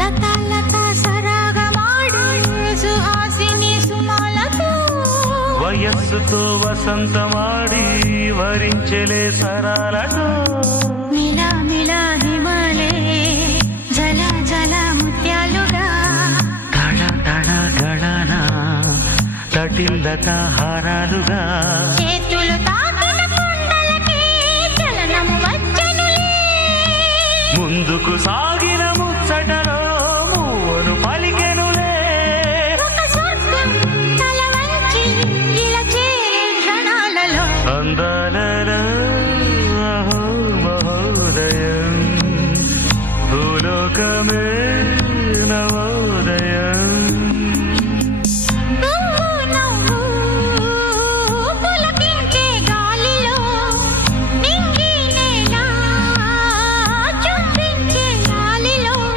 లత లత సరాగమాడి సుహాసిని సుమాలతో వయస్సుతో వసంతమాడి వరించెలే సరాలతో మిలా మిలా హిమాలే జల జల ముత్యాలుగా తళ తళ గళన తటిల్లత హారాలుగా చేతులు తాకిన కొండలకే చలనము వచ్చనులే ముందుకు సాగిన ముచ్చటలో మూవను పలికెనులే ఒక స్వర్గం తల వంచి ఇలా చేరే క్షణాలలో అందాలలో అహో మహోదయం భూలోకమే